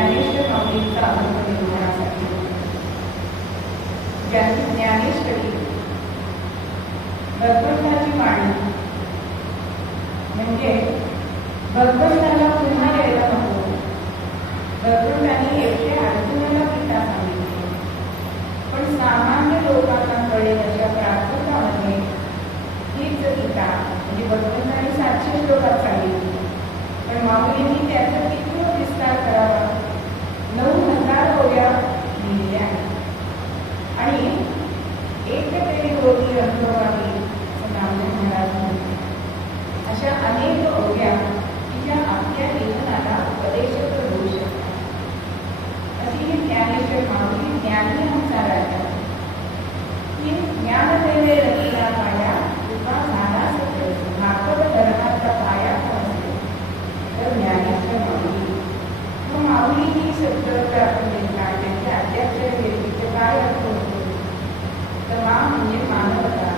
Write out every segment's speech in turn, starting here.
ज्ञानेश्वर माऊलींचा अनुभव निर्माणासाठी ज्ञानेश्वरी भगवंताची वाणी म्हणजे भगवंताला पुन्हा यायला नको. भगवंतांनी एकटे अर्जुनाला गीता सांगितली, पण सामान्य लोकांना कळेल अशा प्राकृतामध्ये हीच गीता म्हणजे भगवंतांनी 700 श्लोकात सांगितली, पण माऊलींनी त्याचा किती विस्तार करावा, 9000 ओव्या लिहिल्या आणि एक तरी रोगी अनुभवावी असं नामदेव महाराज म्हणते. अशा अनेक ओव्या की ज्या आपल्या जीवनाला उपदेशक होऊ शकतात. अशी ही ज्ञानेश्वर माऊली ज्ञानी आमचा राजा, ही ज्ञानदेवे रचला पाया तुका झाला सगळं, भागवत धर्माचा पाया असेल तर ज्ञानेश्वर माऊली. मग माऊली ही शब्द आपण घेतला, त्यांच्या अध्यक्ष व्यक्तीचे काय अर्थ होतो तर मा म्हणजे मानवता,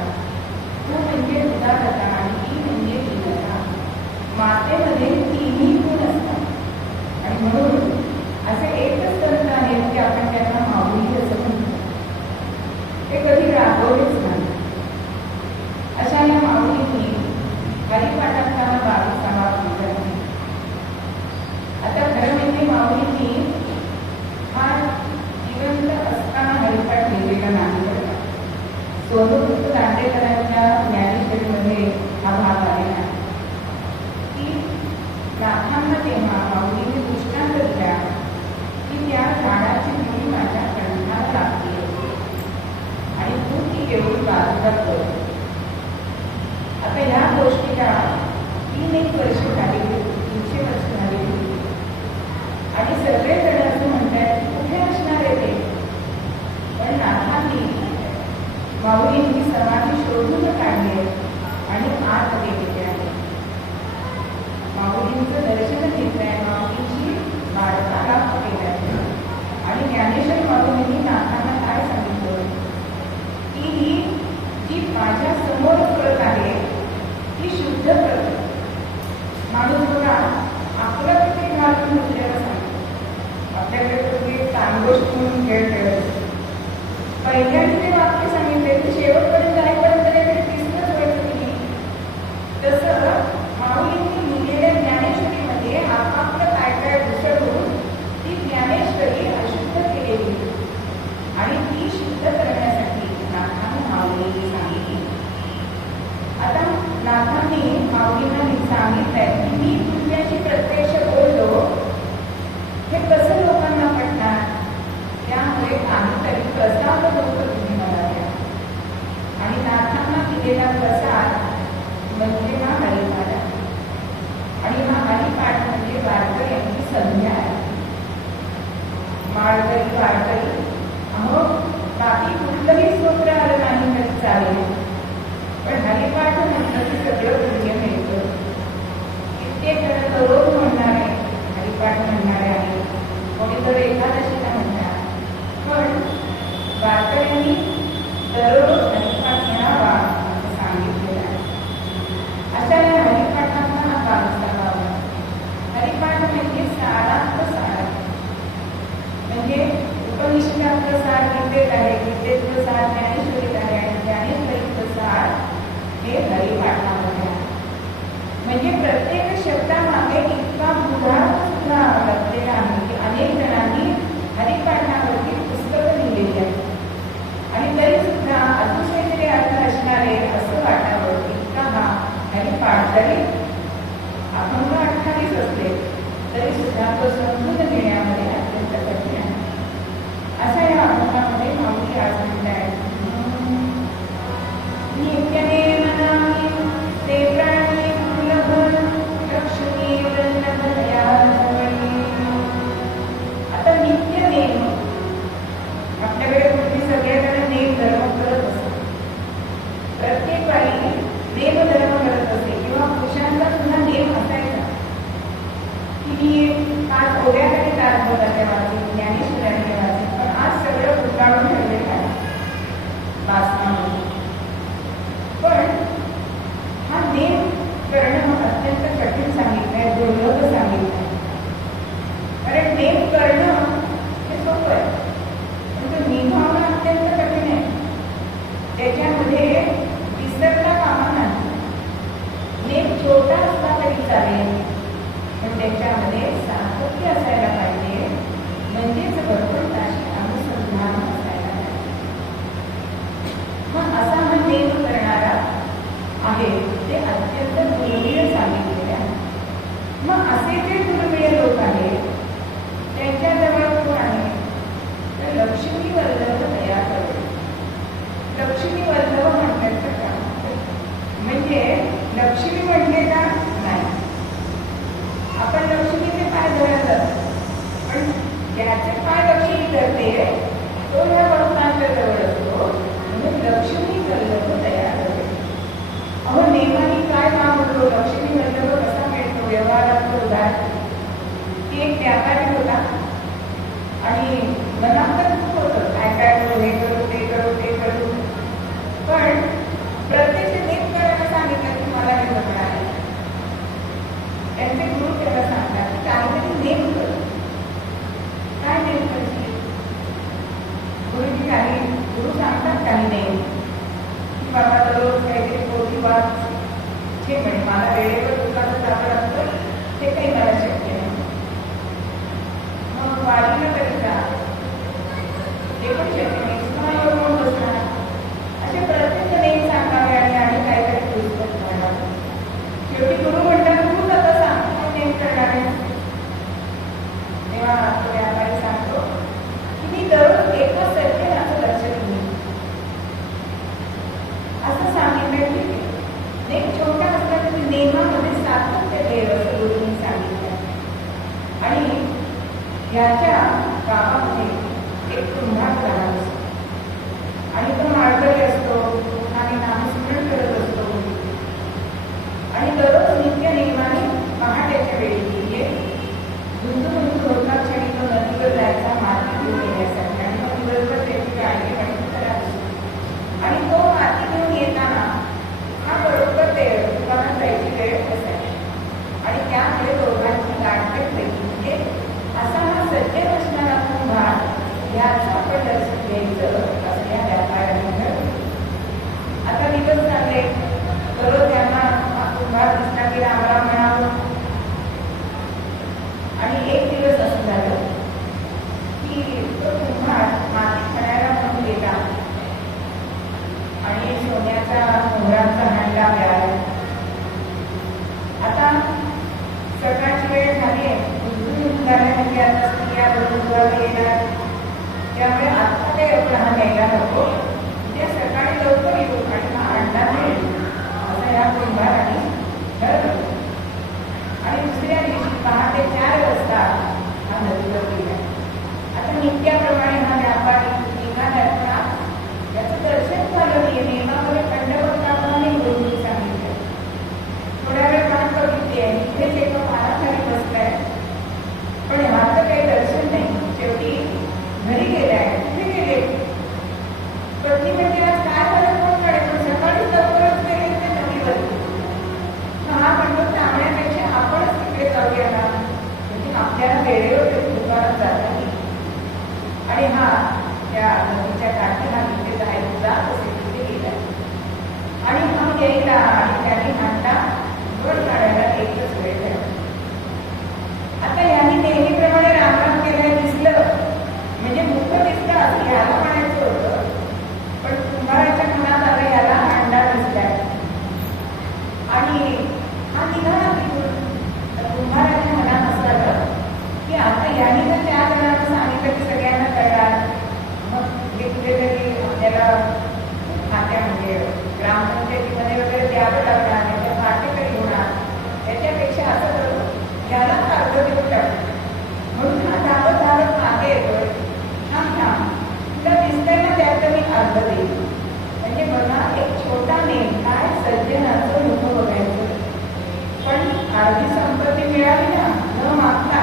तू म्हणजे उदारता आणि ती म्हणजे दीनता. मातेमध्ये तिन्ही गुण असतात आणि म्हणून असे एकच संत आहेत की आपण त्यांना माऊली असं म्हणतो, ते कधी रागवलेच नाही. अशा या माऊलींनी हरिपाठांना 22वा पूजा. आता खरं म्हणजे माऊलींनी हा जिवंत असताना हरिपाठ लिहिलेला नाही. सोनूपुत्र दांडेकरांच्या ज्ञानेश्वरीमध्ये हा भाग आलेला आहे की नाथांना तेव्हा माऊलीने दृष्टांत दिला की त्या झाडाची मुळी माझ्या कंठाला लागली आणि तू ती केवळ बाजूला कर. आता या गोष्टीला 3-1 वर्ष झाली, 300 वर्ष झाली आणि सगळेजण असं म्हणतात की कुठे असणार आहे ते, पण नाथांनी माऊलींनी समाधी शोधून काढले आणि आत गेलेले आहे. माऊलींचं दर्शन घेतलंय, माऊलींची वार्तालाप केलाय आणि ज्ञानेश्वर माऊलींनी नाथांना काय सांगितलं की ही जी माझ्या समोर करत आहे ती शुद्ध करत. माणूस बघा आपलं किती घालून दुसऱ्याला सांगतो, आपल्याकडे तुम्ही चांगोष्ट म्हणून खेळ खेळत पहिल्यांदा ते वाक्य सांगितले की शेवटपर्यंत जाईपर्यंत तिसरंच व्हायचं की. तसं माऊलींनी लिहिलेल्या ज्ञानेश्वरीमध्ये आपापलं काय काय घुसळून ती ज्ञानेश्वरी अशुद्ध केलेली आणि ती शुद्ध करण्यासाठी नाथांनी माऊलींनी सांगितली. आता नाथांनी माऊलींना सांगितलंय की मी तुझ्याशी प्रत्यक्ष बोललो, हे कसं लोकांना पटणार, त्यामुळे काहीतरी प्रसाद होतो तुम्ही मला द्या. आणि नाथांना दिलेला प्रसाद म्हणजे हा हरिपाठ आहे आणि हा हरिपाठ म्हणजे वारकऱ्यांची संध्या आहे. माळकरी वारकरी अहो बाकी कुठलंही स्तोत्र आलं नाही तरी चालेल, पण हरिपाठ म्हटलं की सगळं पुण्य मिळतं. कित्येक जण दररोज म्हणणारे हरिपाठ म्हणणारे आहे, कोणीतरी एकादशीला म्हणणार, पण वारकऱ्यांनी दररोज हरिपाठ म्हणावा असं सांगितलेलं आहे. अशा या हरिपाठांना हा भाग सांगावा. हरिपाठ म्हणजे सारात सार, म्हणजे उपनिषदातलं सार गीतेत आहे, गीतेतलं सार ज्ञानेश्वरीत आहे आणि ज्ञानेश्वरीतलं सार हे हरिपाठामध्ये आहे. म्हणजे प्रत्येक शब्दामागे इतका बुधार्थ सुद्धा लपलेला आहे की अनेक जणांनी हरिपाठावरती पुस्तकं लिहिलेली आहेत आणि तरी सुद्धा अतिशय तरी अर्थ असणारे असं वाटावं इतका हा हरिपाठ जरी अभंग 28 असले तरी सुद्धा तो समजून घेण्यामध्ये अत्यंत कठीण आहे. असा या अभंगामध्ये माऊली आज म्हणताय, नित्यने मनामी ते प्राणी दुर्लभ लक्ष्मी वल्लभ दया जवळी. आता नित्य नेम, आपल्याकडे पूर्वी सगळ्याकडे नेम धर्म करत असतो, प्रत्येक बाई नेम धर्म करत असते किंवा पुरुषांचा सुद्धा नेम असायचा की मी आज ओव्याकडे दाखवताच्या वाचीत ज्ञानेश्वरांच्या वाचीत, पण आज सगळं उकाळून ठेवलेलं आहे वाचनामध्ये. पण हा नेम करणं अत्यंत कठीण सांगितलंय, दुर्लभ सांगितलंय. कारण नेम करणं त्याचे काय लक्ष्मी करते तो ह्या भक्तांच्या जवळ असतो, म्हणून लक्ष्मी वल्लभ तयार होते. अहो नेमाने काय मागतो, लक्ष्मी वल्लभ कसा मिळतो? व्यवहाराचं उदाहरण की एक व्यापारी होता आणि मनात तर खूप होतं काय काय करू, हे करू, ते करू, ते करू, पण प्रत्यक्ष नेम करायला सांगितलं की मला हे जमणार आहे. त्यांचे गुरु त्याला सांगतात की काहीतरी नेम कर. काय नेम करशील? गुरुजी काही गुरु सांगतात काही नेम की बाबा दररोज काहीतरी पोथी वाच, हे म्हणजे मला वेळेवर दुकानात जावं लागतं, ते काही मला शक्य नाही. मग वारीला तरी जा, ते पण शक्य नाही. स्नायूवर कोण बसणार? असे प्रत्येक नेम सांगावे आणि काहीतरी पुस्तक करावं. शेवटी गुरु म्हणतात तू आता सांग काय नेम करणार आहे. तेव्हा तो व्यापारी सांगतो की मी दररोज एका सज्जनाचं दर्शन घेईन. असं सांगितलं की नेम छोटा असला तरी नेमामध्ये सातत्य देव असं गुरुंनी सांगितलं. आणि याच्या गावामध्ये एक कुंभार राहत असतो आणि तो माळकरी असतो आणि नामस्मरण करत असतो आणि दररोज नित्य नेमाने पहाटेच्या वेळी येते. गुंतू होता क्षणी तो नदीवर जायचा माती घेऊन येण्यासाठी आणि मग दिवसभर त्याची काळजी करत असतो. आणि तो माती घेऊन येताना हा बरोबर ते दुकानात जायची वेळ असायची आणि त्यामुळे दोघांची गाठ म्हणजे असा हा सज्जन असणारा कुंभार याचं आपण दर्शन घ्यायचं असं या व्यापाऱ्याने ठरवलं. आता दिवस चालले, दररोज त्यांना हा कुंभार दिसला की रामराम म्हणावं. आणि एक दिवस असं झालं की तो कुंभार माती खणायला म्हणून गेला आणि सोन्याचा मोहरांचा हांडा मिळाला. आता सकाळची वेळ झाली, म्हणजे आता स्त्रिया बरोबर येणार, त्यामुळे आता काही आपण हा न्यायला नको, म्हणजे सकाळी लवकर येऊ आणि हा अंडा मिळेल असं या कुंभाराने ठरवलं. आणि दुसऱ्या दिवशी पहाटे 4 वाजता हा नदीवर गेला. आता नित्याप्रमाणे हा व्यापारी निघाला, याचं दर्शन झालं नाही. नेमामध्ये खंडपत्राप्रमाणे गुरुंनी सांगितलं. थोड्या वेळ पाहत बघितली आहे, इथेच एका पानाखाली बसलाय, पण ह्याचं काही दर्शन नाही. शेवटी घरी गेलाय. कुठे गेले? पत्नी म्हणजे आज काय झालं कोण काढे, पण सकाळी लवकरच गेले ते नदीवरती. हा म्हणतो थांबण्यापेक्षा आपणच तिकडे जाऊया ना, म्हणजे आपल्याला वेळेवर दुकानात जाता येईल. आणि हा त्या नदीच्या काठी हा तिथे जायचा असे तिथे गेला आणि हा यायला आणि त्याने हांडा वर काढायला एकच वेळ झाला. आता यांनी नेहमीप्रमाणे रामराम केल्याला दिसलं, म्हणजे मुख दिसलं असं याला म्हणायचं होतं, पण कुंभाराच्या मनात आलं याला अंडा दिसलाय आणि हा निघाला तिथून. कुंभाराच्या मनात असं आलं की आता यांनी जर 4 जणांना सांगितलं की सगळ्यांना कळणार, मग हे कुठेतरी आपल्याला खात्या म्हणजे ग्रामपंचायतीमध्ये वगैरे द्यावं लागणार, त्याच्या खाते तरी होणार. त्याच्यापेक्षा असं करतो याला अर्ध देऊन टाकतो. म्हणून हा धावत मागे येतोय. थांब तुला दिसतंय ना त्याचं मी अर्ध देईल. म्हणजे बघा एक छोटा नेम काय सज्जनाचं मुख बघायचं. पण अर्धी संपत्ती मिळाली ना न मागता,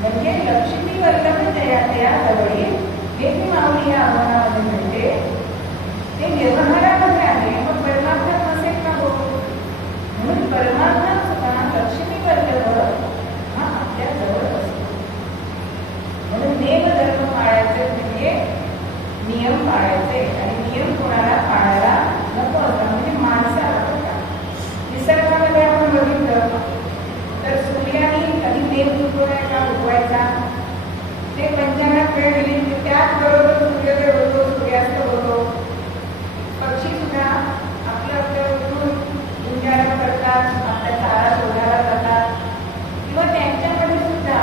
म्हणजे लक्ष्मी वल्लभ त्या जवळील हे ती माऊली या आव्हानामध्ये म्हणते ते व्यवहारामध्ये आहे. मग परमार्थात नसेल का हो? म्हणून परमार्थात सुद्धा लक्ष्मी वल्लभ हा आपल्या जवळ असतो. म्हणून नेम धर्म पाळायचे म्हणजे नियम पाळायचे आणि नियम कोणाला पाळायला नको असता, म्हणजे माणसाला होता. निसर्गामध्ये आपण बघितलं तर सूर्याने कधी नेम चुकवलाय का उगवायचा? ते पंचांगात वेळ दिली की त्याचबरोबर सूर्योदय होतो, सूर्यास्त होतो. पक्षी सुद्धा आपलं उठून गुंजारा करतात, आपल्या चारा शोधायला जातात किंवा त्यांच्यामध्ये सुद्धा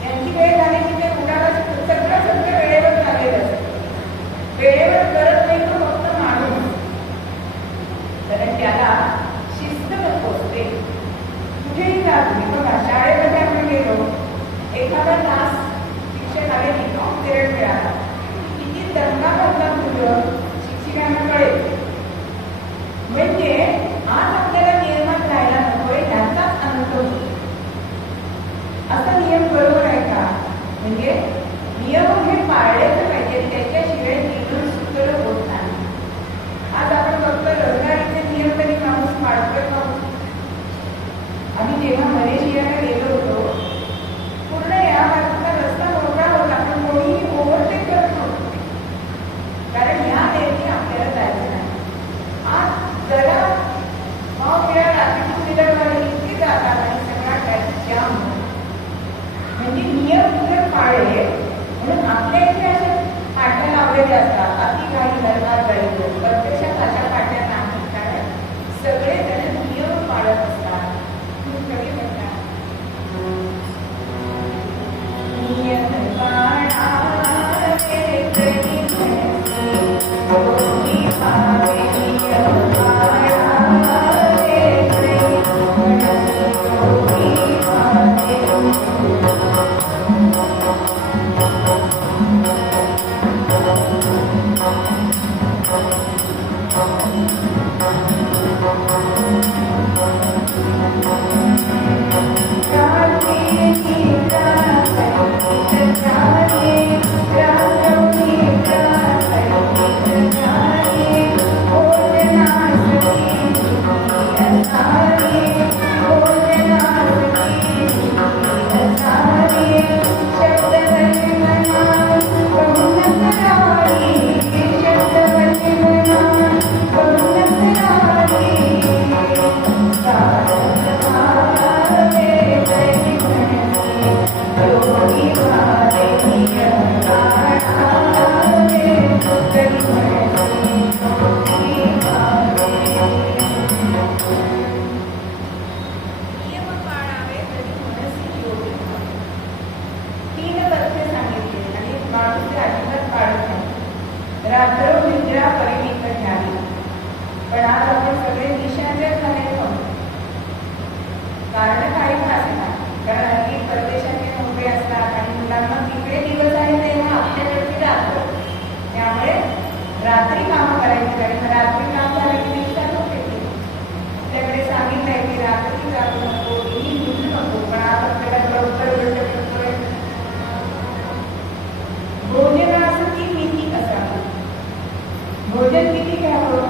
त्यांची वेळ झाली की ते उडाला सगळं वेळेवर झालेलं असतं. वेळेवर करत नाही तो फक्त माणूस, कारण त्याला शिस्त पोचते. कुठेही जा तुम्ही बघा, शाळेमध्ये आपण गेलो, एखादा तास होता तुझं शिक्षिकांना कळेल. म्हणजे आज आपल्याला नियमात राहायला नकोय ह्याचाच अंत होतो. असा नियम बरोबर आहे का? म्हणजे नियम हे पाळलेच पाहिजे, त्याच्याशिवाय जीवन सुकर होत नाही. आज आपण फक्त रहदारीचे नियम तरी माणूस पाळतोय का? आम्ही जेव्हा मलेशियाला गेलो होतो, पूर्ण या बाजूचा रस्ता मोकळा होता, पण कोणीही ओव्हरटेक करत नव्हतं, कारण या लेनने आपल्याला जायचं नाही. आज जरा मग वेळा रात्री टू व्हीलरवाले इतके जातात आणि सगळा ट्रॅफिक जाम होतो. म्हणजे नियम जर पाळले, म्हणून आपल्या इथे अशा पाट्या लावलेले असतात, अति घाई धर्मात जायचो, प्रत्यक्षात अशा पाट्या नाही, कारण सगळेजण नियम पाळत असतात. सगळे म्हणतात नियम पाळणारे कधी म्हणसी, कोणी पाळे नियम पाळणारे कधी म्हणसी, कोणी पाळे. रात्रनिद्रा परिमित घ्यावी. पण आज आपण सगळे निशांचे झाले आहोत. कारण काही असेना, कारण हल्ली परदेशाचे नोकरी असतात आणि मुलांना तिकडे दिवस आहे तेव्हा आपल्याकडे जातो. त्यामुळे रात्री कामं करायची, आणि रात्री काम झालं की दिवसात होते. आपल्याकडे सांगितलंय की रात्री जाऊ नको, ही बुजू नको, पण आज आपल्याला बरोबर वेळ करतोय. भोजनासाठी मिती असावी. भोजन किती घ्यावं?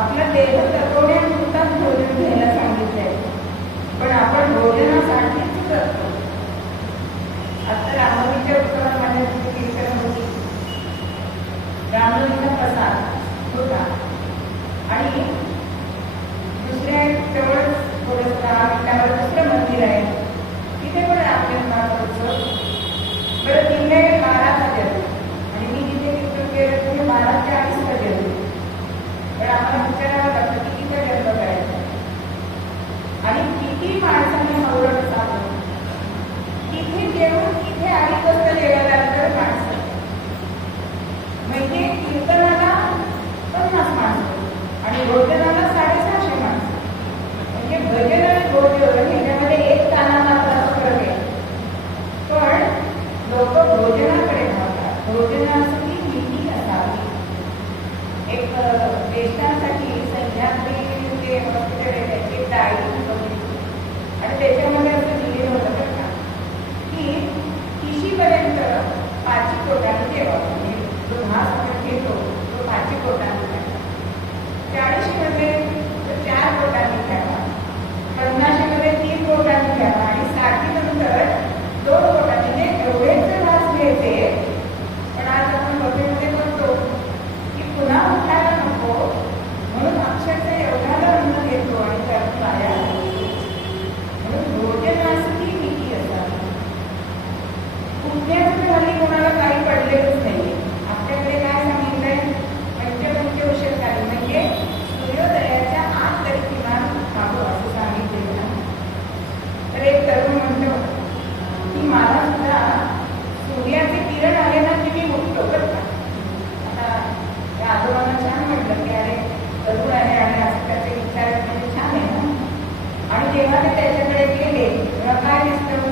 आपला देह तत्वण्यापुरताच भोजन घ्यायला सांगितलंय, पण आपण भोजनासाठीच करतो. आता रामनवमीच्या उत्सवामध्ये कीर्तन होती, रामनवमीचा प्रसाद होता, आणि दुसऱ्या जवळ थोडंसं 10 मिनिटावर दुसरं मंदिर आहे, तिथे पण रामजन्माचा उत्सव. बरं, तिथे 12 वाजले आणि मी जिथे कीर्तन केलं तिथे 12:40 वाजले. पण आम्हाला विचारावं लागतं की किती जन्म करायचा आणि किती माणसांनी नवरट असावं. तिथे जेवण तिथे 2:30 वाजता जेवायला लागतं माणसं. म्हणजे कीर्तनाला 50 माणसं आणि भोजनाला 650 माणसं. म्हणजे भजन आणि भोजन ह्याच्यामध्ये एक तानामात्राचा फरक आहे, पण लोक भोजनाकडे धावतात. भोजनासाठी भीती असावी. एक देशासाठी सह्याद्री जे हॉस्पिटल आहे त्याची डायरी बघितली आणि त्याच्यामध्ये असं लिहिलं होतं बरं का, की 30पर्यंत 5 पोटाने जेवावं. म्हणजे जो घास आपण घेतो तो 5 पोटाने घ्यावा. 40मध्ये 4 पोटाने घ्यावा. 50मध्ये 3 पोटाने घ्यावा आणि 60 नंतर 2 पोटाने. एवढेच घास घ्यायचे. पण आज आपण बफेमध्ये करतो की पुन्हा उठायला नको म्हणून अक्षरशः एवढ्याला अन्न घेतो आणि त्यात पाया. म्हणून भोजनासाठी भीती असावी. उठण्याचं हल्ली कोणाला काही पडलेलंच नाही. आपल्याकडे काय सांगितलंय? पंचउषकाली, म्हणजे सूर्योदयाच्या आत तरी किमान खावं असं सांगितलेलं आहे. तर एक तरुण म्हणतो की मला सुद्धा सूर्याचे किरण आले ना की मी उठतो बरं का. आता त्या आजोबांना छान म्हटलं की अरे तरुण आहे आणि असं त्याचे विचार म्हणजे छान आहे ना. आणि जेव्हा ते त्याच्याकडे गेले तेव्हा काय दिसतं,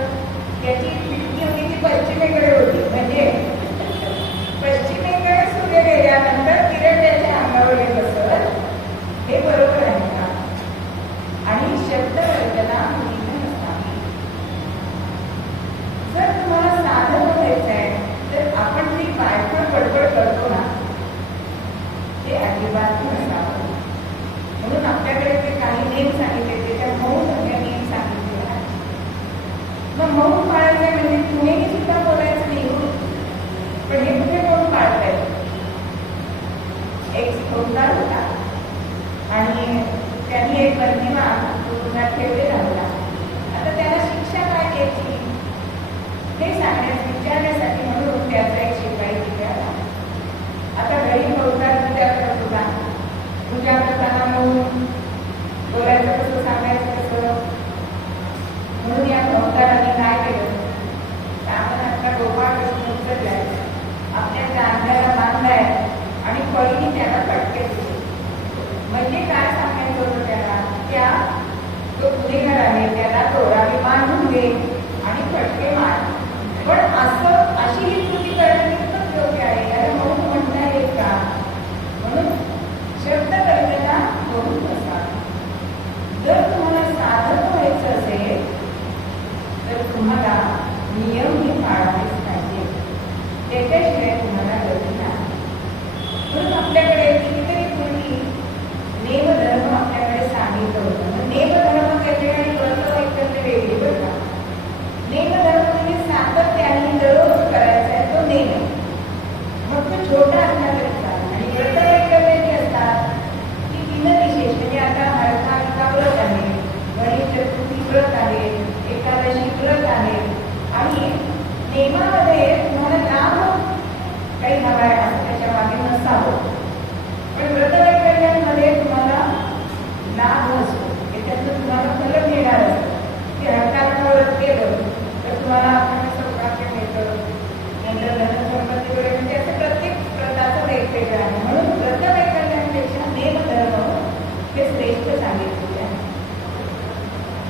त्याची खिडकी होती ती पश्चिमेकडे होती. म्हणजे आणि पळीने त्याला फटके दिले. म्हणजे काय सांगायचं होतं त्याला, त्या जो गुन्हेगार आहे त्याला दोराने बांधून घे आणि फटके मार. पण असं अशी ही कृती करणे कितपत योग्य आहे याला म्हणून म्हणता येईल का? म्हणून शब्द कल्पना करून बसा. जर तुम्हाला साधक व्हायचं असेल तर तुम्हाला नियम हे पाळावेच पाहिजे, त्याच्याशिवाय तुम्हाला गती नाही. म्हणून आपल्याकडे कितीतरी पूर्वी नेमधर्म आपल्याकडे सांगितलं होतं. नेमधर्म वेगळे आणि व्रतवैकल्य वेगळी बघा. नेमधर्म म्हणजे सातत्याने दररोज करायचा आहे तो नेम, मग तो छोटा असला तरी चालेल. आणि व्रतवैकल्य जे असतात ती दिनविशेष, म्हणजे आता हरतालिका व्रत आहे, गणेश चतुर्थी व्रत आहे, एकादशी व्रत आहे. आणि नेमामध्ये तुम्हाला लाभ काही हवा आहे असं त्याच्या मागे नसावं, पण व्रतवैकल्यांमध्ये तुम्हाला लाभ असतो, त्याच्यातून तुम्हाला फल मिळणार असतं. की हरतालिका व्रत केलं तर तुम्हाला आपण सौभाग्य मिळतं, नंतर धनसंपत्तीकडे, म्हणजे असं प्रत्येक व्रताचं वेगवेगळं आहे. म्हणून व्रतवैकल्यांपेक्षा नेमधर्म हे श्रेष्ठ सांगितलेले आहे.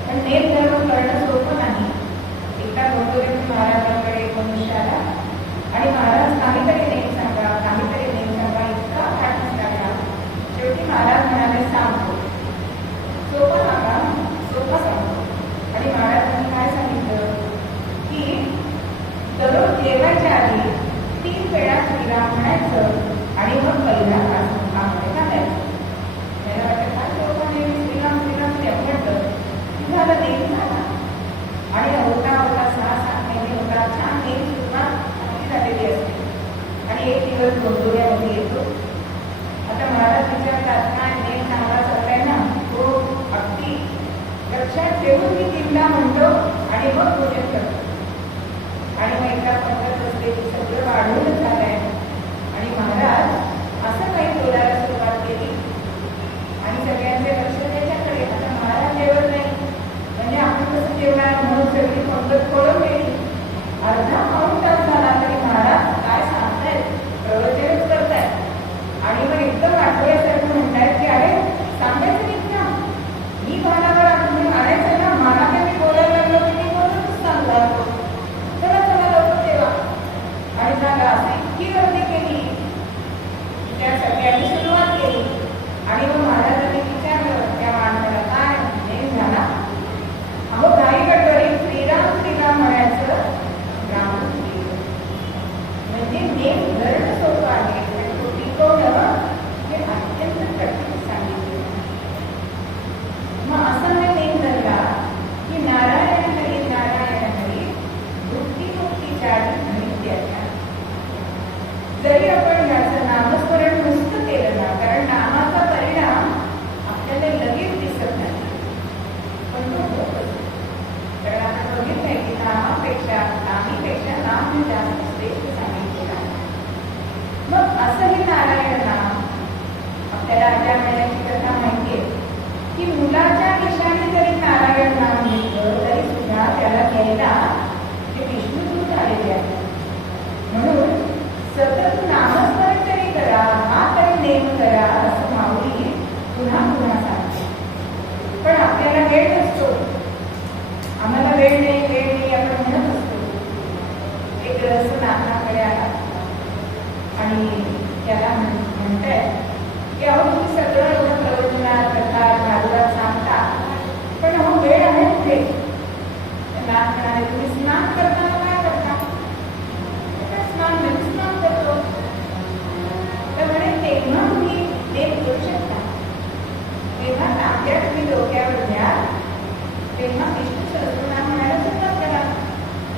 पण नेमधर्म करणं सोपं नाही. एका गोंधळी महाराजांकडे एक मनुष्य आला आणि महाराज काहीतरी नेम सांगा, काहीतरी नेम सांगा, इतका पाठ लागला. शेवटी महाराज म्हणाले सांगतो. सोपं सांगा, सोपं सांगतो. आणि महाराजांनी काय सांगितलं की दररोज जेवायच्या आधी 3 वेळा श्रीराम म्हणायचं आणि मग पहिला आमध्ये घालायचं. त्याला वाटतं काय लोकांनी श्रीराम श्रीराम म्हटलं की झालं नेम झाला. आणि होता 6-7 महिने होता, छान नेम सुरुवात चांगली झालेली असते. आणि एक दिवस गोंधळ्यामध्ये येतो. आता महाराज विचारतात काय नेम चांगला चाललाय ना? तो अगदी लक्षात ठेवून मी 3दा म्हणतो आणि मग पूजन करतो. आणि मग एकदा पद्धत असते की सगळं वाढवून झालंय आणि महाराज असं काही बोलायला सुरुवात केली आणि सगळ्यांचे लक्ष त्याच्याकडे. आता महाराज जेवत नाही म्हणजे आपण कसं जेवणार, म्हणून सगळी पद्धत खोडून गेली. अर्धा पाऊण तास झाला तरी महाराज काय सांगतायत, प्रवचनच करतायत. आणि मग एकदम आठवड्यासारखं म्हणतायत की अरे सांगायचं नाही ना, मी भानावर तुम्ही आणायचं ना, मला काय मी बोलायला लागलो की मी बोलतच सांगला. चला चला लवकर तेव्हा. आणि झाला असं इतकी गर्दी केली, त्या सगळ्यांनी सुरुवात केली. आणि मग महाराजांनी विचारलं त्या माणसाला काय नेम झाला? अहो घाई गडबडीत श्रीराम श्रीराम म्हणायचं राम श्रीराम. म्हणजे नेम धरणं सोपं आहे, पण तो टिकवणं हे अत्यंत कठीण सांगितलं. मग असा हा नेम धरला की नारायण हरी नारायण हरी भुक्ती मुक्तीच्या घरी. जरी आपण याचं नामस्मरण नुसतं केलं ना, कारण नामाचा परिणाम आपल्याला लगेच दिसत नाही, पण तो होत असतो. कारण आपण बघितलंय की नामापेक्षा नाम हे जास्त श्रेष्ठ सांगितलेलं आहे. मग असं हे नारायण नाम आपल्याला आज्ञा मिळण्याची कथा माहितीये की मुलाच्या दिशाने जरी नारायण नाम घेतलं तरी सुद्धा त्याला घ्यायला ते विष्णुदूत आलेले आहेत. म्हणून सतत नामस्मरण तरी करा, हा तरी नेम करा असं माऊली पुन्हा पुन्हा सांगते. पण आपल्याला वेळ नसतो, आम्हाला वेळ नाही आपण म्हणत असतो. एक ग्रहस्थ नाथाकडे आला आणि त्याला म्हणताय की अहो तुम्ही सगळं एवढं प्रवचनात करता, भागवत सांगता, पण अहो वेळ आहे कुठे? नाथ म्हणाले तुम्ही स्नान करताना काय करता? स्नान करतो. तर म्हणे तेव्हा तुम्ही नेम करू शकता. तेव्हा तांब्या तुम्ही डोक्यावर घ्या, तेव्हा विष्णू सहस्रनाम म्हणायला सुरुवात करा.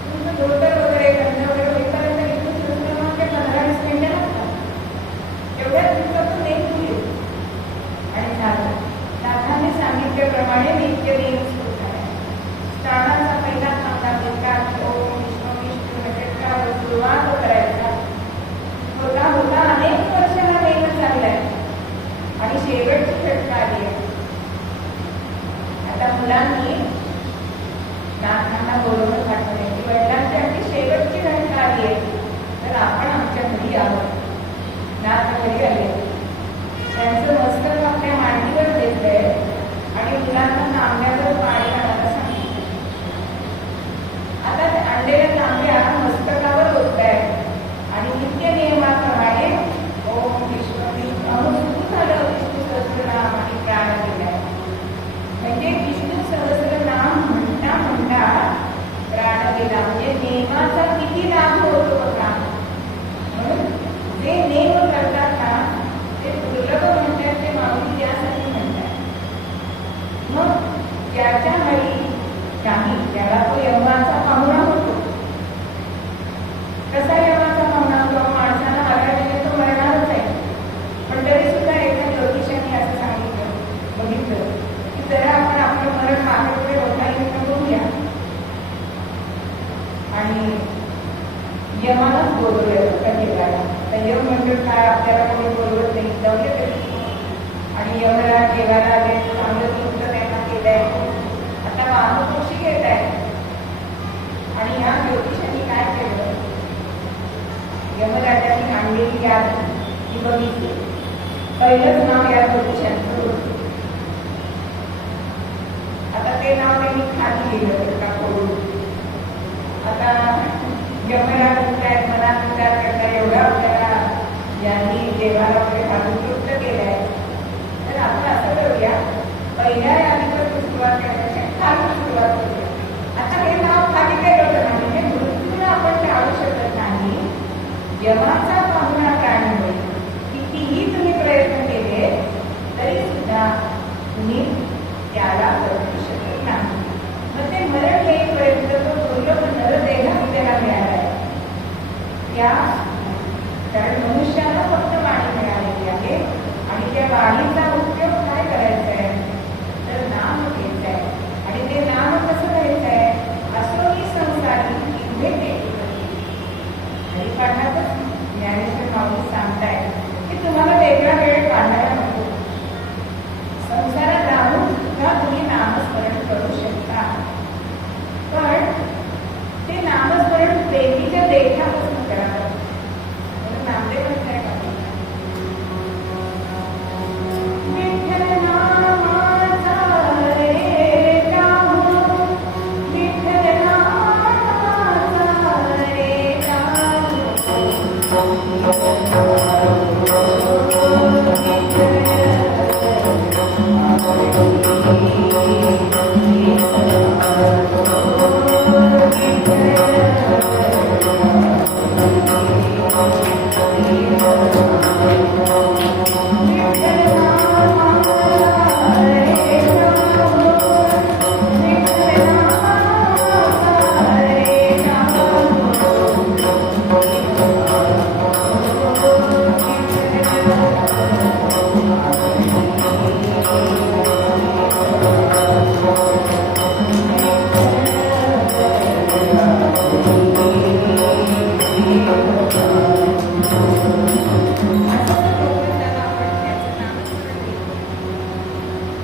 तुमचं धोतर वगैरे गंध वगैरे होईपर्यंत विष्णू सहस्रनामाचे 15-20 मिनिटं लागतात. एवढ्यात तुमचा तो नेम होईल. आणि झालं. नाथाने सांगितल्याप्रमाणे नित्य नेम सुरू करायचा. स्नानाचा पहिला सांगा की ओम यमानच बोलवूया का ठेवायला. तर यम म्हणजे काय, आपल्याला कोणी बोलवत नाही, जाऊया तरी. आणि यमला जेवायला आले, चांगलं तुमचं त्यांना केलंय, आता वाहतूक घेत आहे. आणि या ज्योतिषांनी काय केलं, यमराजांनी आणलेली याद ती बघितली. पहिलंच नाव या ज्योतिषांचं होतं. आता ते नाव त्यांनी खाली लिहिलं का करून. आता यमराज काय मनात विचार करता, एवढा आपल्याला यांनी देवाला वगैरे भागवत केलंय, तर आपण असं करूया, पहिल्या यादीपासून सुरुवात करण्याची खाली सुरुवात करूया. आता हे नाव खाली काय होतं ना, म्हणजे मृत्यूला आपण टाळू शकत नाही. यमाचा पाहुणा प्राणी होईल, कितीही तुम्ही प्रयत्न केले तरी सुद्धा तुम्ही त्याला बदलू शकत नाही. मग ते मरण येईपर्यंत तो दुर्लभ नरदेह त्याला मिळाला आहे. त्या कारण मनुष्याला फक्त वाणी मिळालेली आहे आणि त्या वाणीचा उपयोग काय करायचा आहे, तर नाम घ्यायचं आहे. आणि ते नाम कसं घ्यायचं आहे, असो ही संसारी इथे हरिपाठातच ज्ञानेश्वर माऊली सांगताय की तुम्हाला वेगळा वेळ काढायला नको. संसारात राहून सुद्धा तुम्ही नामस्मरण करू शकता, पण ते नामस्मरण देवीच्या देठापासून करावं. म्हणून नामदेव म्हणताय का, विठ्ठल नामाचा रे राम, विठ्ठल नामाचा रे राम,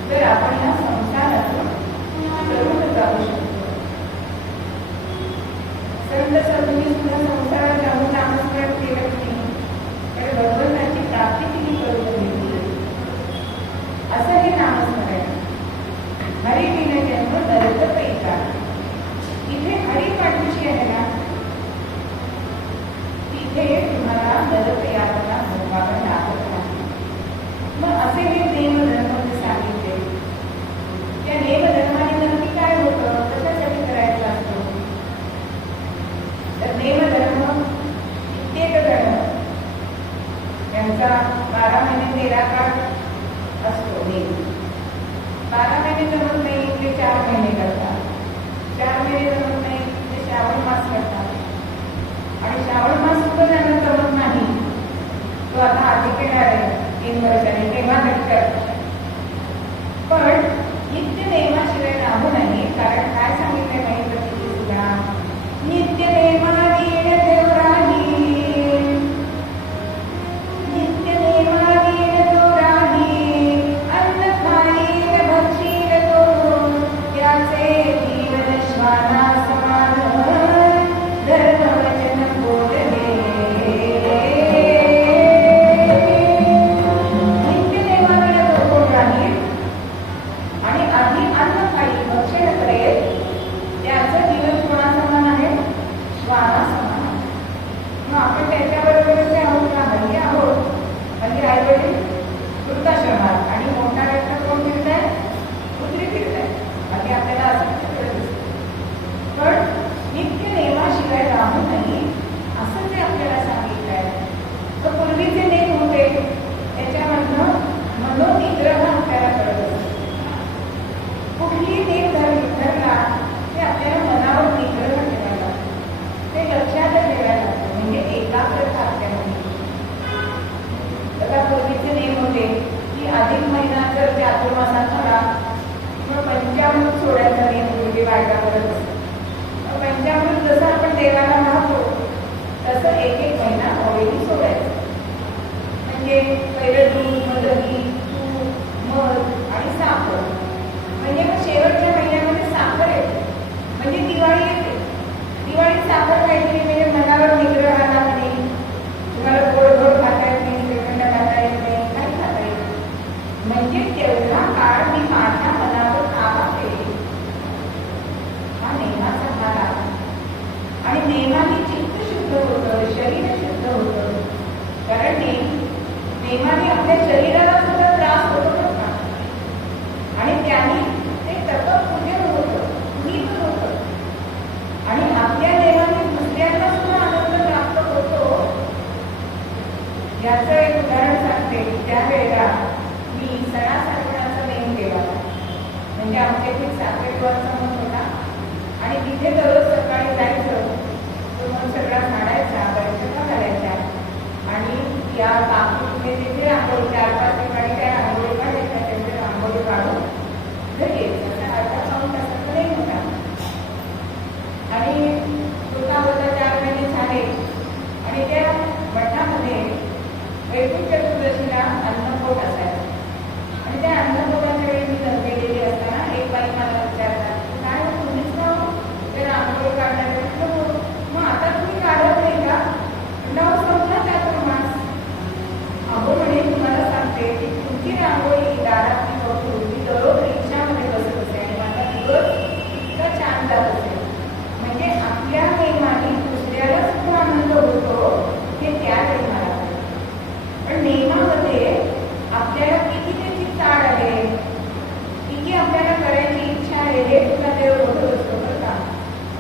तर आपण या संसारातून तरुण जाऊ शकतो. संत सद्गुणी सुद्धा संसारात जाऊन नामस्मरण केलं नाही, तर भगवंताची प्राप्ती तिने करून घेतली. असं हे नामस्मरण. हरी बिन जन्म नरक पैसा. इथे हरिपाठीशी आहे ना, तिथे तुम्हाला नरक यातना भोगावं लागत नाही. मग असे हे देवधर्म सांगितले. त्या देवधर्माने नक्की काय होतं, कशासाठी करायचं असतो, तर देवधर्म कित्येक जण त्यांचा 12 महिने 13 काळ असतो. देव 12 महिने जमत नाही ते 4 महिने करतात, 4 महिने जमत नाही ते श्रावण मास करतात. आणि श्रावण मास सुद्धा त्यांना जमत नाही, तो आता अधिक येणार आहे 3 वर्षांनी, तेव्हा करतात. पण नित्य नेमाशिवाय राहू नये. कारण काय सांगितलंय माहिती सुद्धा, नित्य नेमागीण देव राही, नित्य नेमागीण तो राही, अन्न खाईल भक्षील तो, त्याचे जीवन श्वाना समान, धर्म वचन बोलले. आणि आधी अन्न खाई भक्षण करेल, त्याचं जीवन कोणासमान आहे, श्वाना समान आहे. मग आपण त्याच्याबरोबरच आहोत का, हल्ली आहोत. हल्ली आई वडील वृद्धाश्रमात आणि मोठा व्यक्ती कोण फिरत आहे, कुत्री फिरत आहे. बाकी आपल्याला असं दिसतं. पण नित्य नेमाशिवाय राहू नये असं ते आपल्याला सांगितलं आहे. तर पूर्वीचे नेम होते, त्याच्यामधनं मनोनिग्रह आपल्याला कळत असतो. कुठली नेम धरला ते आपल्याला मनावर निग्रह ठेवायला लागतो, ते लक्षात ठेवायला लागतं, म्हणजे एकाग्रता आपल्यामध्ये. आता पूर्वीचे नेम होते की अधिक महिना जर चातुर्मासात झाला मग पंचामृत सोडायचा नेम पूर्वी बायका करत असतो. पंचामृत जसं आपण देवाला वाहतो शरीर शुद्ध होतं. कारण नेमाने आपल्या शरीराला सुद्धा त्रास होतो नका आणि त्याने ते तपपूजन होतं, नीट होतं आणि आपल्या नेमाने दुसऱ्यांना सुद्धा आनंद प्राप्त होतो. याचं एक उदाहरण सांगते. त्यावेळेला मी सणासारपणाचा नेम केला, म्हणजे आमच्या इथे साखरेवाचा मत होता आणि तिथे दररोज सकाळी जायचं. तो मग सगळा झाडायचा, बैठका घालायच्या आणि या कापूरने तिथे रांगोळी 4-5 ठिकाणी त्या रांगोळी काढायच्या. त्यांचे रांगोळी काढून घरी यायचं. अर्धा पाऊण तासाचा नाही होता आणि होता 4 महिने झाले आणि त्या मठामध्ये वैकुंठ चतुर्दशीला अन्नपोट असायचं आणि त्या अन्नपोटाच्या वेळी मी गेलेली असताना एक बाई मला विचारतात, काय तुम्हीच ना ते रांगोळी काढण्याचं? मग आता तुम्ही काढत नाही का? नाव संपला त्याप्रमाणे. अहो म्हणे, तुम्हाला सांगते की तुमची रांगोळी दारातली बघून मी दररोज रिक्षामध्ये बसत असे आणि माझा दिवस इतका छान जात असेल. म्हणजे आपल्या नेमाने दुसऱ्याला सुद्धा आनंद होतो हे त्यावेळी मला पण नेमामध्ये आपल्याला किती त्याची चाड आहे, किती आपल्याला करायची इच्छा आहे हे सुद्धा देव बघत असतो बरं का.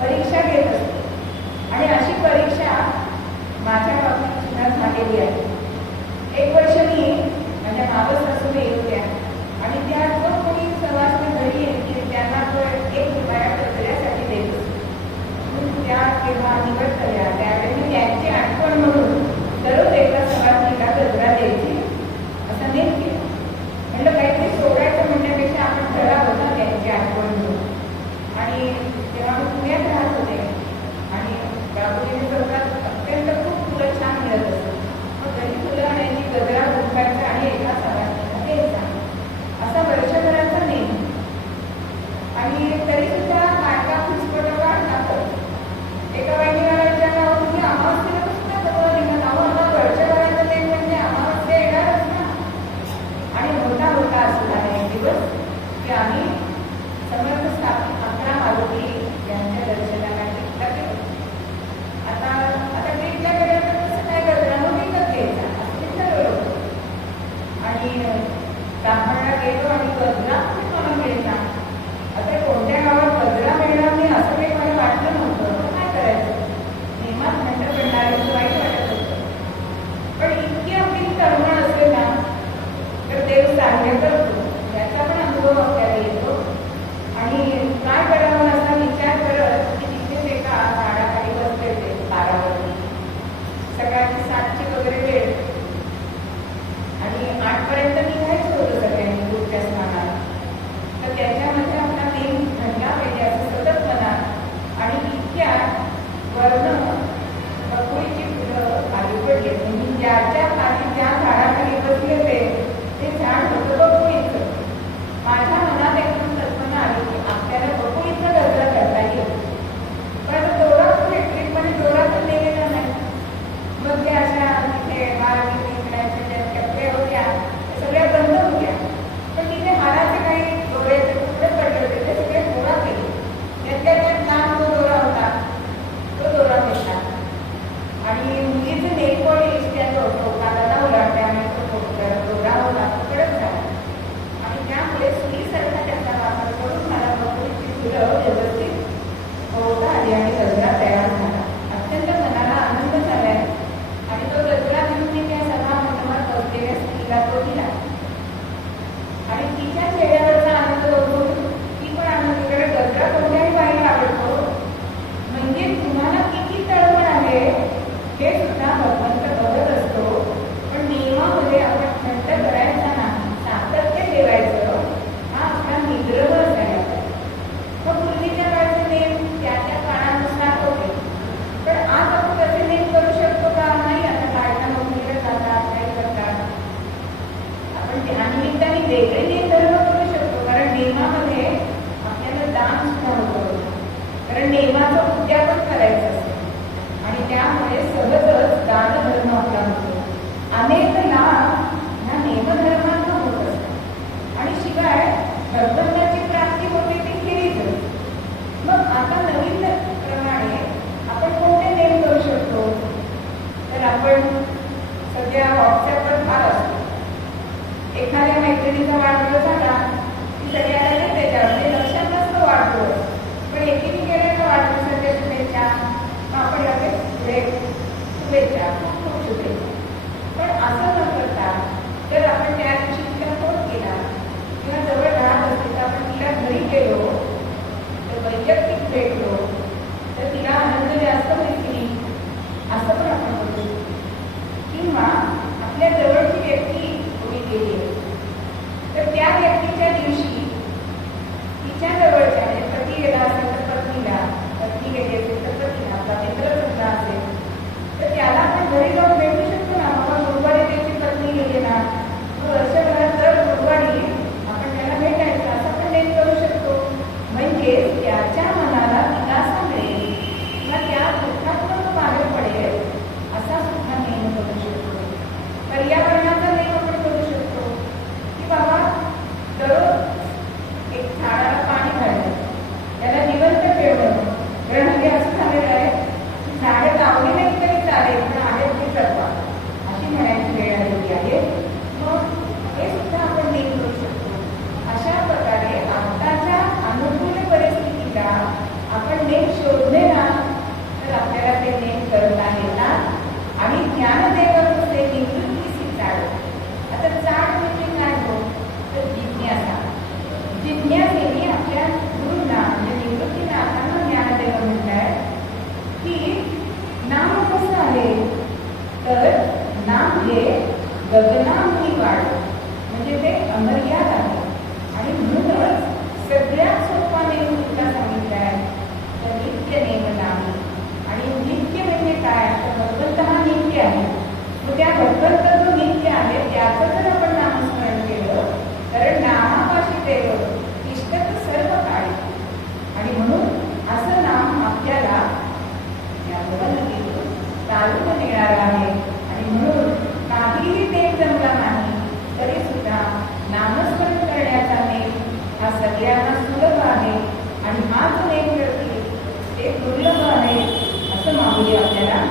परीक्षा घेत असतो आणि अशी परीक्षा माझ्या बाबतीत सुद्धा झालेली आहे. 1 वर्ष मी माझ्या मावस सासूबाई होत्या आणि त्या जो कोणी सवासने घरी येतील त्यांना तो 1 रुपया गजऱ्यासाठी देत असतो. त्या केव्हा निवडतल्या त्यावेळी मी त्यांची आठवण म्हणून दररोज एका सवासनीला गजरा द्यायची असं नेम केलं. म्हटलं काहीतरी सोडायचं म्हणण्यापेक्षा आपण ठरावं ना त्यांची आठवण म्हणून. आणि तेव्हा मी पुण्यात राहत होते आणि बाबुलीने चौकात अत्यंत खूप फुलं छान मिळत असत. मग घरी फुलं आणायची, गजरा गुंफायचा आणि एका सवासनीला द्यायचा. असा वर्षभराचा नेम. आणि तरी सुद्धा बायका फुसपट काढतात. एका बाईने मला विचारलं, तुम्ही अमावस्येला सुद्धा गजरा निघत आहो? आता वर्षभराचा नेम म्हणजे अमावस्या येणारच ना. आणि होता असं झाला एक दिवस की आम्ही समर्थ स्थापित 11 मारुती यांच्या दर्शनाला ट्रिपला गेलो. आता ट्रिपला गेलं तर कसं काय गजरा मग विकत घ्यायचा असं ठरवलं होतं. आणि ब्राह्मणला गेलो आणि गजरा कुठे मला मिळणार. आता कोणत्या गावात गजरा मिळणार नाही असं काही मला वाटलं नव्हतं. तर काय करायचं, नेमात थंड पडणारे वाईट वाटत होतं. पण इतकी आपली तळमळ असेल ना तर देव साध्य करतो, याचा पण अनुभव आपल्याला येतो. आणि काय करावं असा विचार करत की तिथेच एका झाडाखाली बसले होते तारावरती. सकाळची 7ची वगैरे वेळ आणि 8पर्यंत निघायचं होतं सगळ्यांनी दूरच्या स्नानाला. तर त्याच्यामध्ये आपला नेम घडला पाहिजे असं सतत मनात. आणि इतक्या वर्ण बकुळीची फुलं खाली पडली. म्हणजे ज्याच्या खाली ज्या झाडाखाली बसले ते झाड होतं बकुळीचं. माझ्या मनात एकदम कल्पना आली की आपल्याला बकुळीचा गजरा करता येईल. पण दोरा कुठे ट्रीपमध्ये दोरा तर नेलेला नाही. मग ते अशा तिथे हार विकण्याच्या ज्या टप्प्या होत्या सगळ्या बंद होत्या. पण तिथे हाराचे काही दोऱ्याचे तुकडे पडले होते ते सगळे गोळा केले. त्यातल्या लहान जो दोरा होता तो दोरा घेतला आणि मुलीचं नेल पॉलिश त्या टोकाला लावला. त्यामुळे तो दोरा होता कडक झाला आणि त्यामुळे सुईसारखा त्याचा वापर करून मला बकुळीची फुलं व्यवस्थित होता आली आणि गजरा तयार झाला. अत्यंत मनाला आनंद झालाय आणि तो गजरा घेऊन मी त्या सभा मंडपात बसलेल्या स्त्रीला तो दिला आणि तिच्या चेहऱ्यावरचा आनंद बघून ती पण आनंदीकडे गजरा कोणत्याही बाईला आवडतो. म्हणजे तुम्हाला किती तळमळ आहे हे सुद्धा भगवंत बघत असतो. व्हॉट्सॲपवर फार असतो. एखाद्या मैत्रिणीचा वाढदिवस झाला की सगळ्याला नाही त्याच्यावर म्हणजे लक्षात नसतं वाढदिवस, पण एकीने केलेल्या वाढदिवसाच्या शुभेच्छा आपण लगेच पुढे शुभेच्छा, खूप खूप शुभेच्छा. पण असं न करता जर आपण त्या दिवशी तिला फोन केला किंवा जवळ राहत असेल तर आपण तिला घरी गेलो, तर वैयक्तिक भेटलो, तर तिला आनंद जास्त होईल की नाही, असं पण आपण करू शकतो. किंवा आपल्या जवळची व्यक्ती कोणी गेली तर त्या व्यक्तीच्या दिवशी तिच्या जवळच्या म्हणजे पती गेला असेल तर पत्नीला, पत्नी गेली असेल तर पतीला, आपला मित्र सुद्धा असेल तर त्याला आपण घरी जाऊन भेटू शकतो ना. बाबा गुरुवारी त्याची पत्नी गेली ना, मग वर्षभरात दर गुरुवारी आपण त्याला भेटायचं असं पण नेट करू शकतो. म्हणजे त्याच्या मनाला दिलासा मिळेल किंवा त्या दुःखातून तो बाहेर पडेल असा सुद्धा नेम करू शकतो. पर्यावरणाचा नेम आपण करू शकतो की बाबा दररोज एक झाडाला पाणी घालणं, त्याला जिवंत ठेवणं. कारण म्हणजे असं झालेलं आहे झाडं लावली नाही तरी चालेल पण आहेत ते जगवा अशी म्हणायची वेळ आलेली आहे. मग हे सुद्धा आपण नेम करू शकतो. अशा प्रकारे आत्ताच्या अनुकूल परिस्थितीला आपण नेम शोधले ना तर आपल्याला ते नेम करता येतात आणि ज्ञानदेवाचे निवृत्तीची चाड. आता चाड म्हणजे काय हो तर जिज्ञासा. जिज्ञासेने आपल्या गुरूंना म्हणजे निवृत्तीनाथांना ज्ञानदेव म्हटलंय की नाम कसं आहे तर नाम हे गगनामुनी वाढ म्हणजे ते अमर्याद आहे आणि म्हणूनच सगळ्यात सोपा नेम तुला सांगितलं आहे तर नित्य नेम नाम. आणि नित्य म्हणजे काय तर भगवंत हा नित्य आहे. मग त्या भगवंत जो नित्य आहे त्याचं जर आपण नामस्मरण केलं तर नामापाशी देव तिष्ठत सर्व काळी. आणि म्हणून असं नाम आपल्याला या भगवंतीतून चालून येणार आहे. आणि म्हणून काहीही नेम जमला नाही तरी सुद्धा नामस्मरण करण्याचा नेम हा सगळ्यांना सुलभ आहे आणि हा जो नेम करतील ते दुर्लभ आहे असं माऊली आपल्याला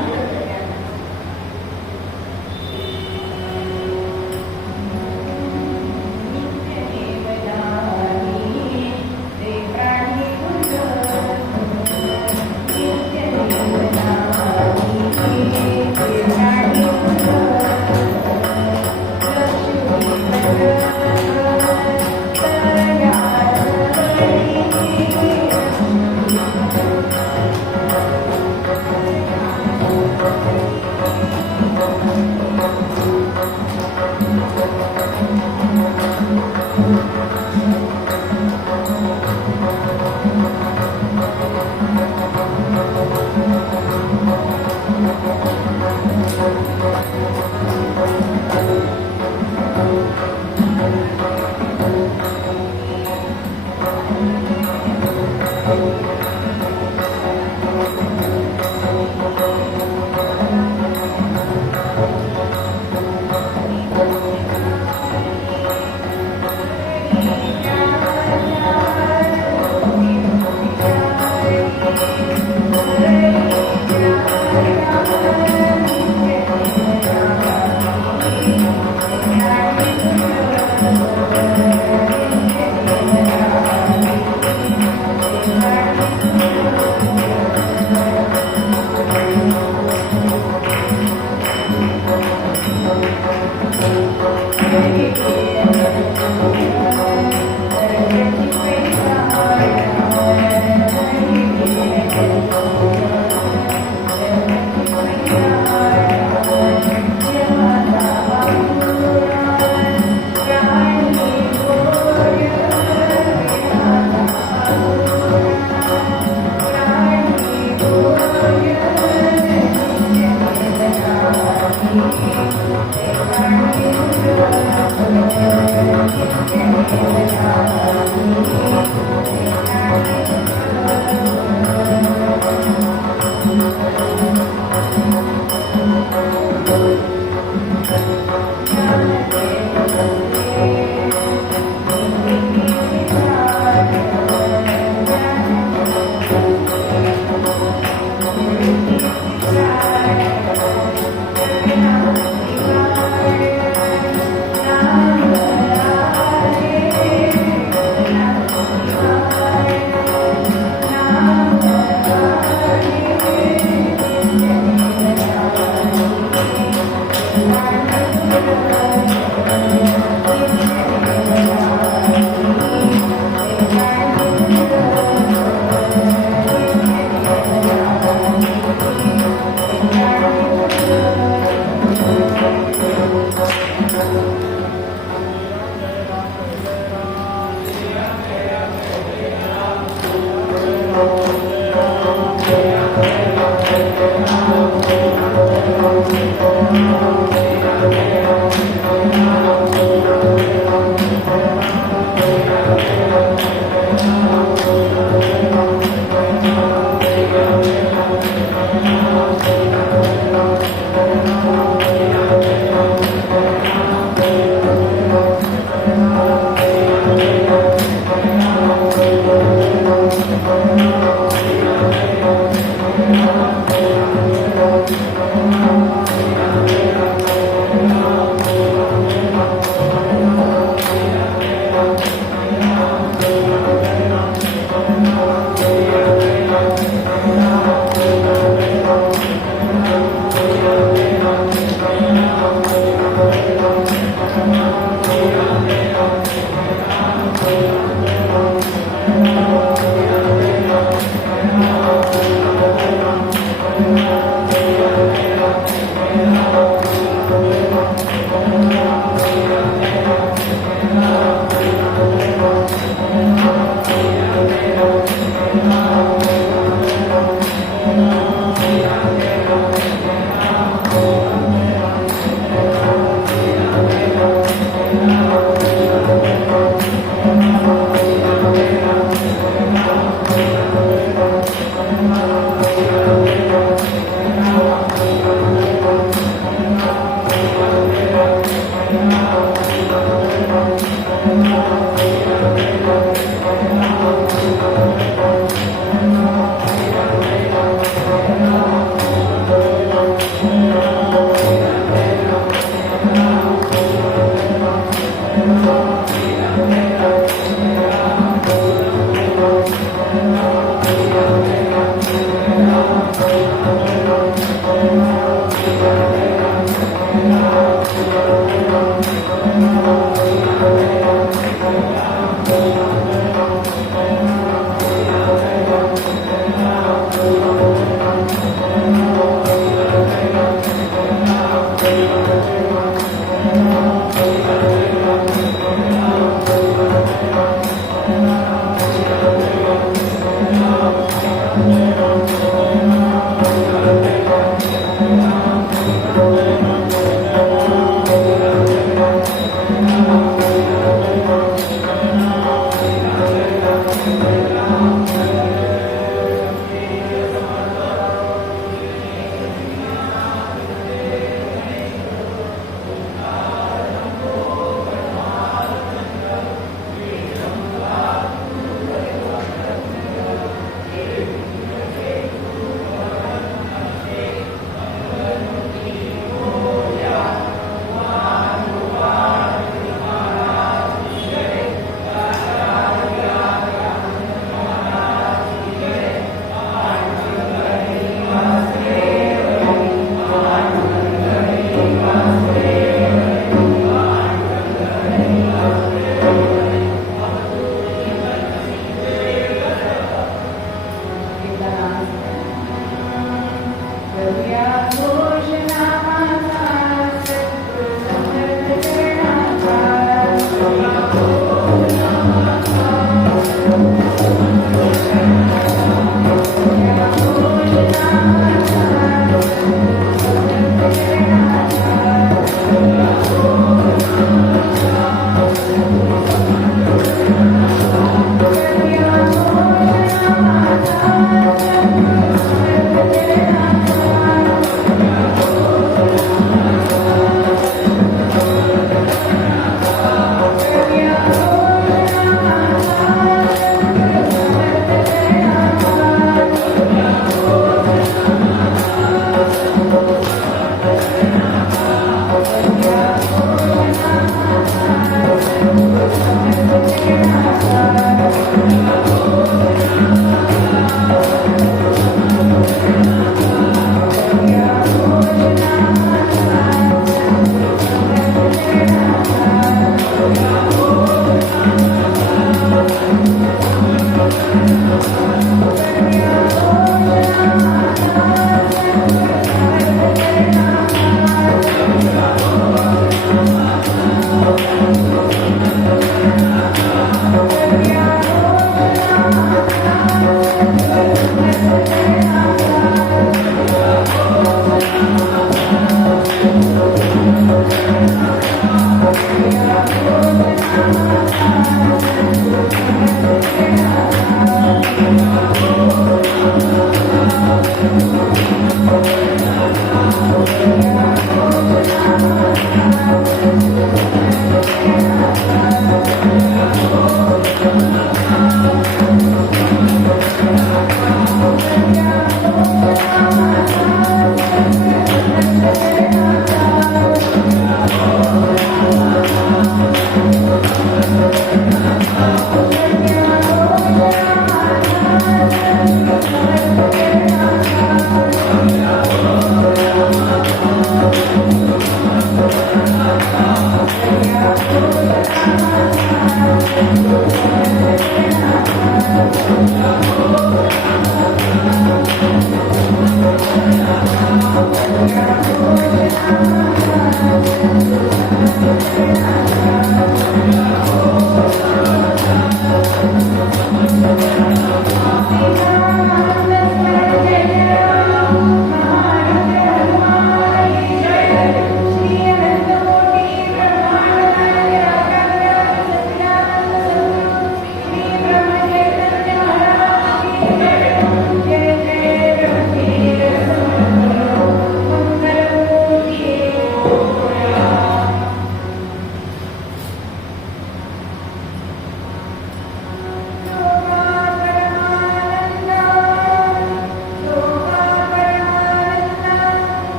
Thank you.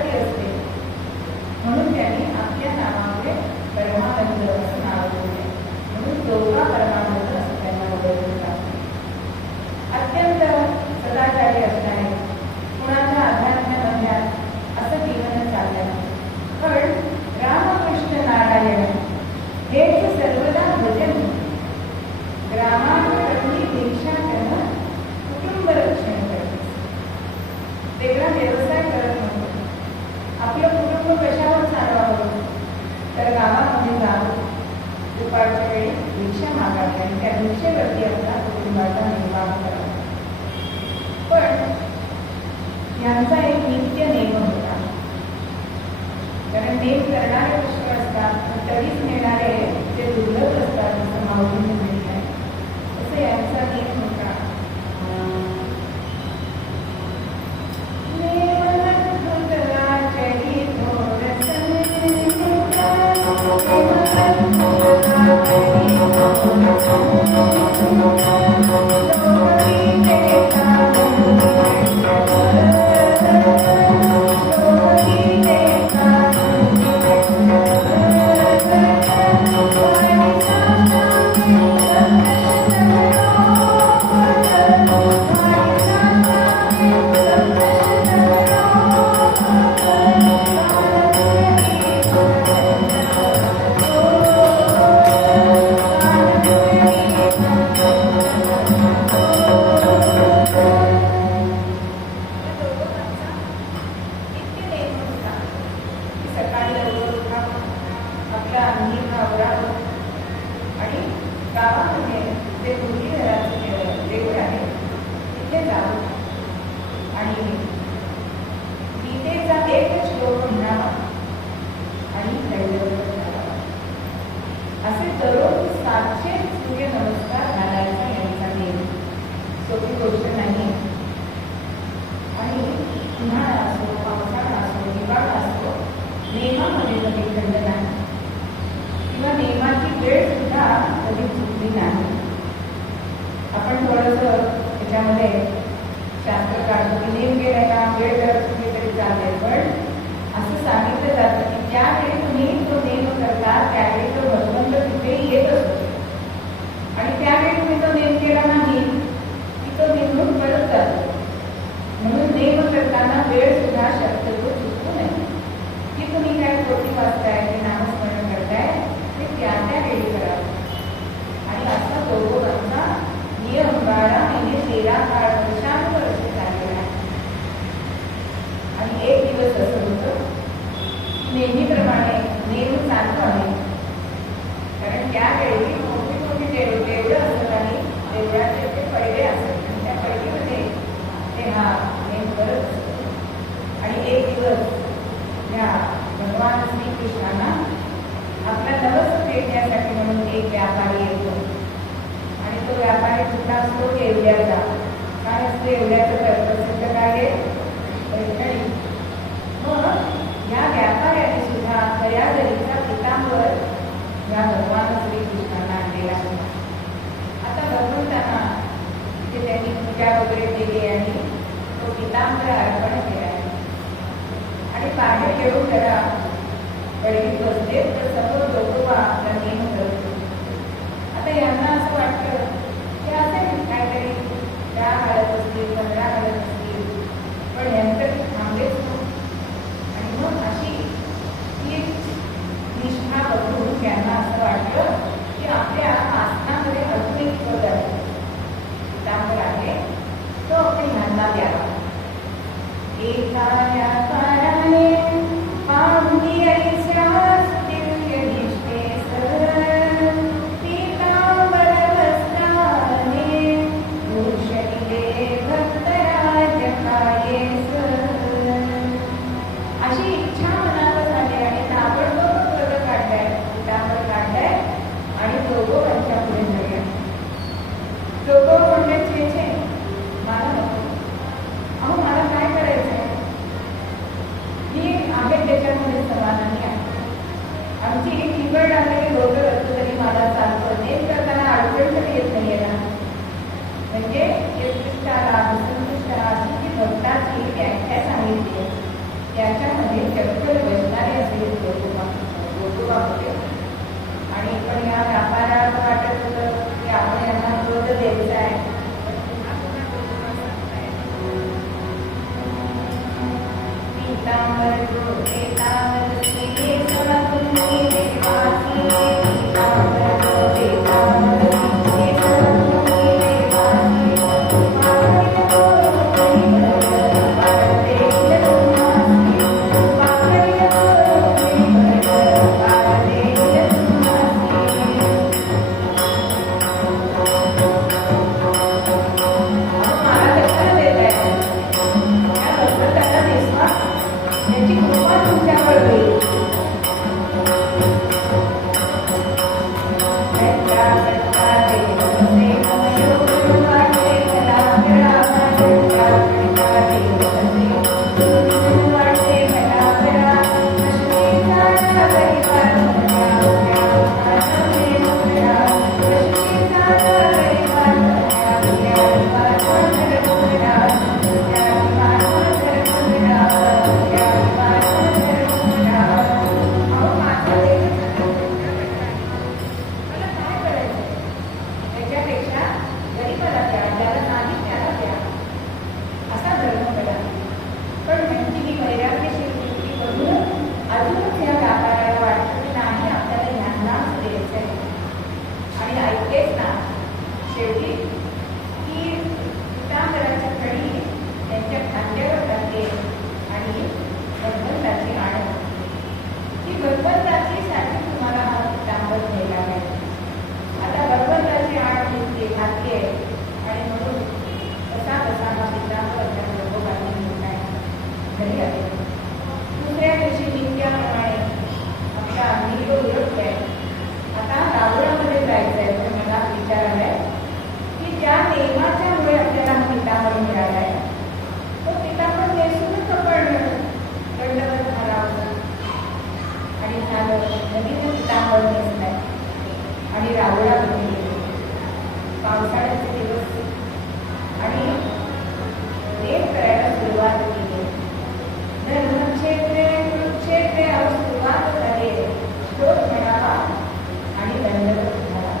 स्वतःसाठी असते, म्हणून त्यांनी आपल्या नावामुळे परमानंद असं नाव दिले. म्हणून दोघा परमानंद असं त्यांना ओळखतात. अत्यंत सदाचारी असणारे, कुणाच्या अध्यात्मात असं जीवन चाललं. पण रामकृष्ण नारायण हेच सर्वदा भजन, ग्रामाकडली दीक्षा करणं, कुटुंब रक्षण करते. वेगळा व्यवसाय करत नव्हतो. आपलं कुटुंब कशावर चालवावं, तर गावामध्ये जाऊन दुपारच्या वेळी दीक्षा मागावी आणि त्या दीक्षेवरती आपला कुटुंबाचा निर्वाह करावा. पण यांचा एक नित्य नेम होता. कारण नेम करणारे पुष्कळ असतात, पण तरीच नेणारे ते दुर्लभ असतात, असं माऊलींनी म्हटलं आहे. असं यांचा नेम होता. आपण थोडंसं त्याच्यामध्ये शास्त्र काढतो की नेम गेला का वेळ करत तुम्ही तरी चालेल, पण असं सांगितलं जातं की ज्यावेळी तुम्ही तो नेम करता त्यावेळी तो भगवंत तिथे येत असतो आणि त्यावेळी तुम्ही तो नेम केला नाही की तो निघून परत जातो. म्हणून नेम करताना वेळ सुद्धा शक्यतो चुकू नये. की तुम्ही काय पोथी वाचताय की नामस्मरण करताय ते त्या वेळी करावं. आणि असा दोघांचा नियम 12 महिने 13 वर्ष चाललेला आहे. आणि एक दिवस असं होतं, नेहमीप्रमाणे नेम चालू आहे. कारण त्यावेळी मोठी मोठी देवळं असत आणि देवळाचे ते पडदे असत आणि त्या पडदीमध्ये ते हा नेम करत असतो. आणि एक दिवस या भगवान श्रीकृष्णांना आपला नवस फेडण्यासाठी म्हणून एक व्यापारी येतो. आणि तो व्यापारी कुठला असतो, एवढ्याचा. काय असतो एवढ्याचं तर प्रसिद्ध काय आहे, पैठणी. मग या व्यापाऱ्याने सुद्धा दयादरीचा पितांबर या भगवान श्रीकृष्णांना आणलेला होता. आता भगवंतांना तिथे त्यांनी पूजा वगैरे केली आणि तो पितांबर अर्पण केला आहे. आणि बाहेर येऊन जरा पडवीत बसले तर समोर लोकोबा आपला नेम करतो. आता यांना असं वाटतं की असेल काहीतरी 10 घालत असतील, 15 घालत असतील, पण यांचं थांबलेच नव्हतं. आणि मग अशी ती निष्ठा बघून त्यांना असं वाटलं की आपल्या आसनामध्ये अजून एक पद आहे, पितांबर आहे, तो आपण ह्यांना द्यावा. एका व्यापाराने पाहुणी ऐशास दिव्य निष्ठेस पीतांबर वस्त्राने भूषविले भक्तराज कायेस. अशी इच्छा मनात झाली आणि ताबडतोब पद काढलाय, पितांबर काढलाय आणि दोघांच्या पुढे झाले. दोघं म्हणले छे मला नको, अहो मला काय करायचंय, मी आहे त्याच्यामध्ये समाधानी आहे. आमची एक निवड आलेली लोक असतो तरी मला चालतं. नेम करताना अडचण तरी येत नाही ना. म्हणजे संतुष्टाला अशी जी भक्ताची व्याख्या सांगितली त्याच्यामध्ये चक्कर बसणारे असे गोटोबा होते. आणि पण या व्यापारात वाटत होतं की आपण यांना क्रोध द्यायचा आहे. पीतांबर डोळे तावरती केसवा तुम्ही देवासी, पीतांबर डोळे तावरती केसवा तुम्ही देवासी, पाखरे तुम्ही पाखरे तुम्हासी, पाखरे तुम्ही पाखरे दुसऱ्या दिवशी नित्याप्रमाणे आपला नीरो योग्य आहे. आता रावणामध्ये जायचं आहे. तर मला विचार आलाय की ज्या नेमाच्यामुळे आपल्याला हा पितांबर मिळाला आहे तो पितांबर नेसूनच आपण दंडवत झाला होता. आणि झालं नवीन पितांबर नेसलाय आणि रावणामध्ये गेलो. पावसाळ्याचे दिवस आणि देव करायला सुरुवात केली. धर्मक्षेत्रे कुरुक्षेत्रे सुरुवात झाली. श्लोक म्हणावा आणि दंडवत म्हणावा.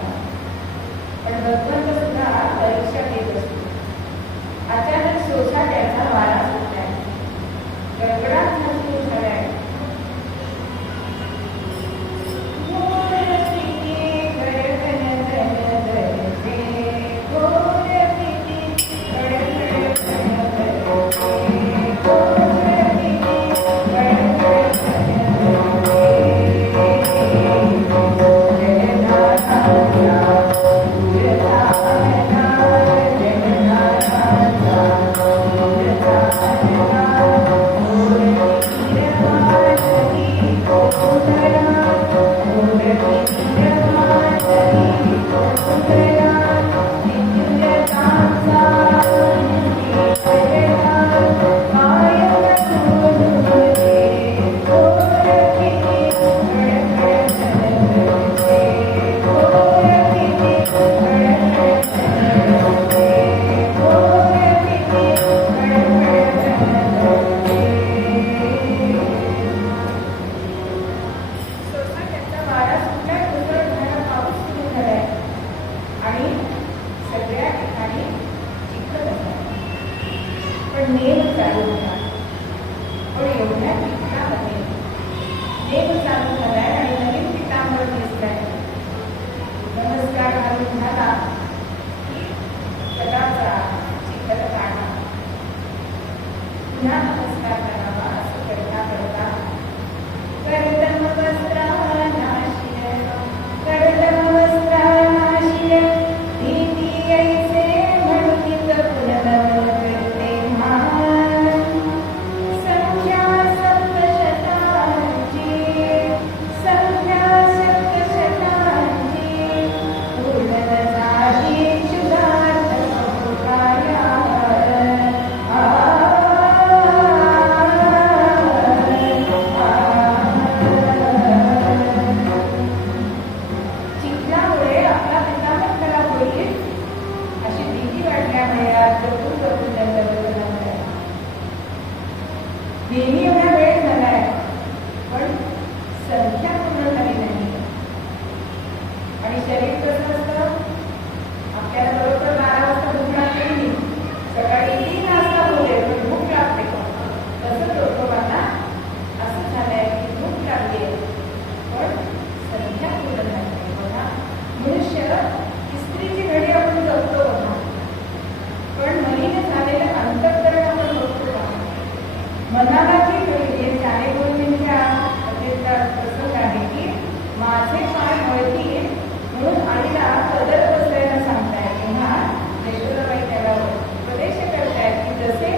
पण भगवंत सुद्धा परीक्षा घेत असतो. अचानक सोसाट्याचा वारा सुटलाय. गडगडाट सुरू झालाय. नेहमी एवढा वेळ मनाला जी कळली जाणीवूंच्या प्रसंग आहे की माझे पाय मळतील म्हणून आईला कदर बसवायला सांगताय तेव्हा यशोदाबाई त्याला उपदेश करतायत की जसे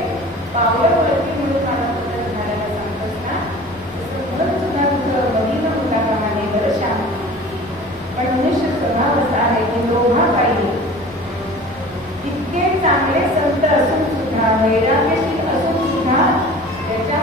पावलं वरती म्हणून मला कदर घालायला सांगतोस ना तसं म्हणून सुद्धा तुझं मधील होता कामाने बरं श्याम. पण मनुष्य स्वभाव असा आहे की लोभापायी इतके चांगले संत असून सुद्धा वैराग्यशील असून सुद्धा त्याच्या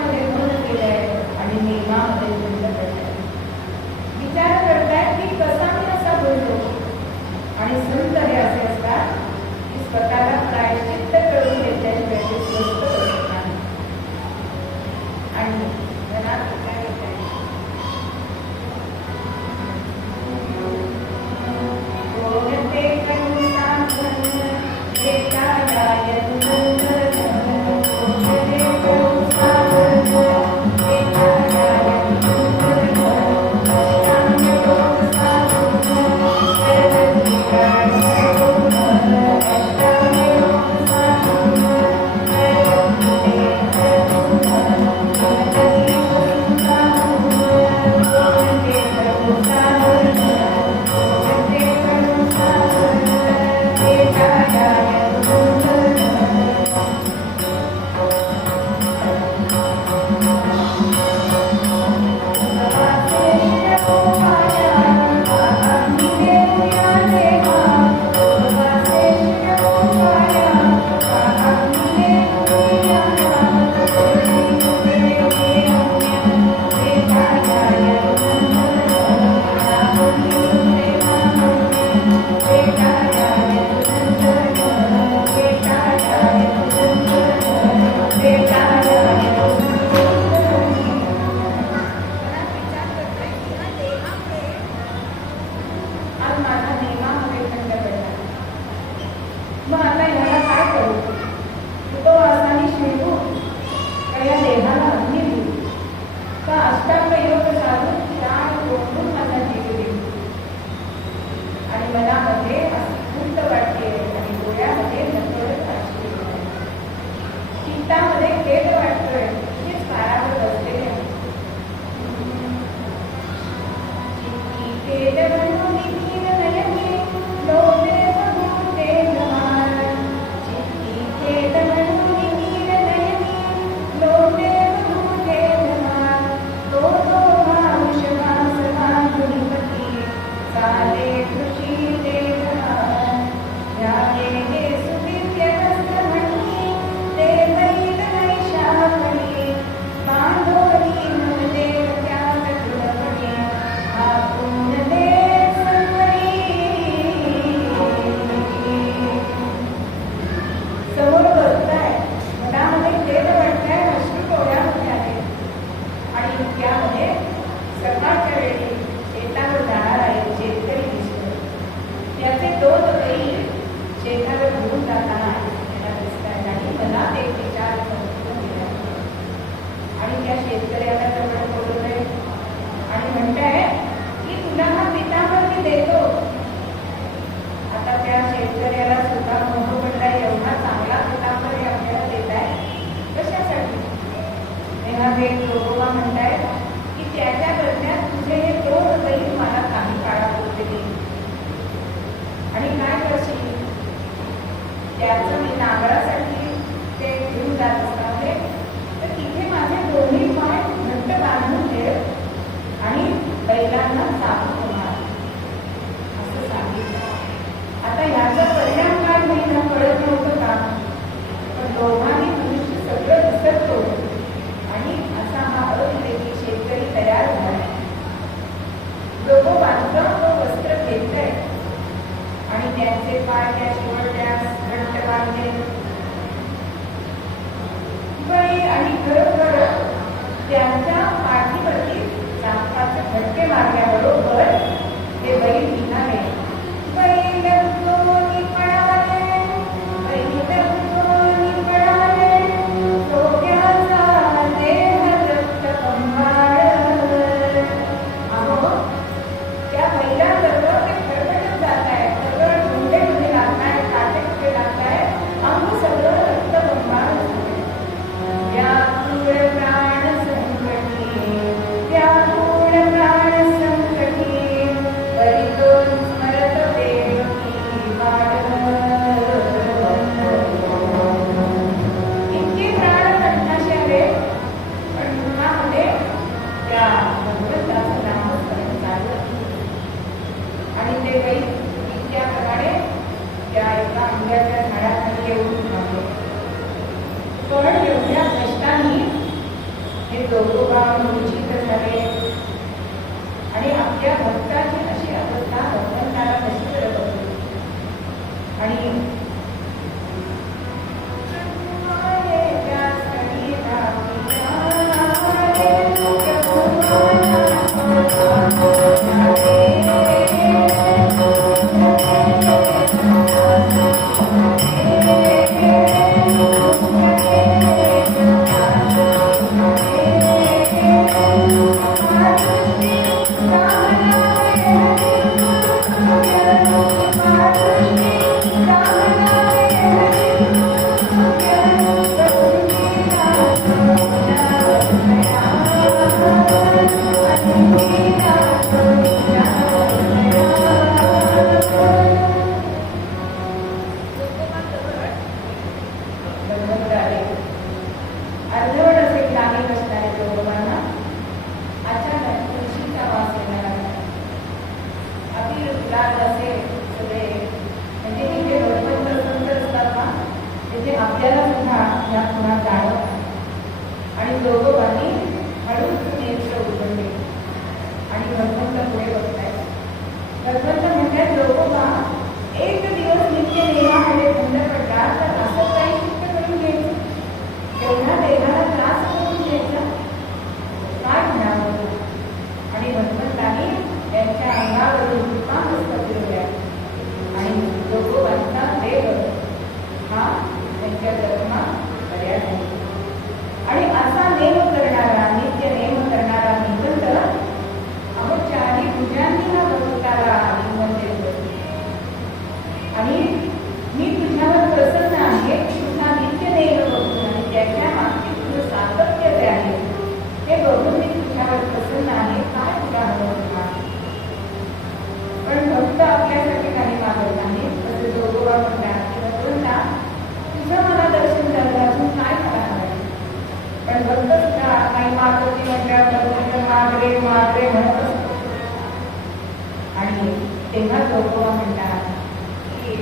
मूर्छित झाले आणि आपल्या भक्ताची अशी अवस्था भगवंताला कशी करत होती. आणि अर्धवट असे ग्रामीण असणारे लोकांना अचानक तुळशीचा वास येणार आहे. अति लाल असे सगळे म्हणजे तिथे भगवंत प्रसन्न असतात ना, तिथे आपल्याला सुद्धा या पुन्हा जाणवतात. आणि दोघांनी हळूच नेत्र उघडले आणि भगवंत पुढे बघतायत. भगवंत म्हणतात, लोकोबा एक दिवस नित्य नियमामध्ये बंद पडला तर असं काही शिस्त करून घ्यायचं, एवढा देहाला त्रास करून घ्यायचा, काय म्हणावं. आणि भगवंतांनी त्यांच्या अंगावरून कृपाहस्त फिरवल्या आणि लोकोबांचा देव हा त्यांच्या जन्मात पर्याय झाला. आणि असा नेम करणारा, नित्य नेम करणारा भगवंत अहो चारी भुजांनी हा भगवंताला आलिंगन देत होते. आणि मी तुझ्यावर प्रसन्न आहे, तुझा नित्य नेम बघून आणि त्याच्या मागचे तुझं सातत्य जे आहे ते बघून मी तुझ्यावर प्रसन्न आहे, काय तुला हवं तुला. पण भक्त आपल्यासाठी काही मागत नाही. तसे जोगोबा म्हणतात की भगवंता तुझं मला दर्शन झालं, अजून काय मला हवं. पण भक्त सुद्धा काही मागवती म्हटल्यावर मागरे मागरे म्हणत असतो. आणि तेव्हा जोगोबा म्हणतात की